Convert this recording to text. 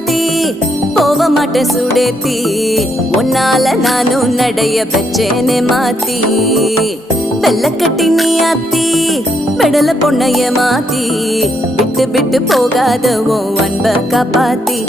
மாத்தி போக மாட்டேன் சுடேத்தி உன்னால நானும் நடைய பெச்சேனே மாத்தி வெள்ளக்கட்டி நீ ஆத்தி பெடல பொண்ணைய மாத்தி விட்டு விட்டு போகாத உன் அன்ப காப்பாத்தி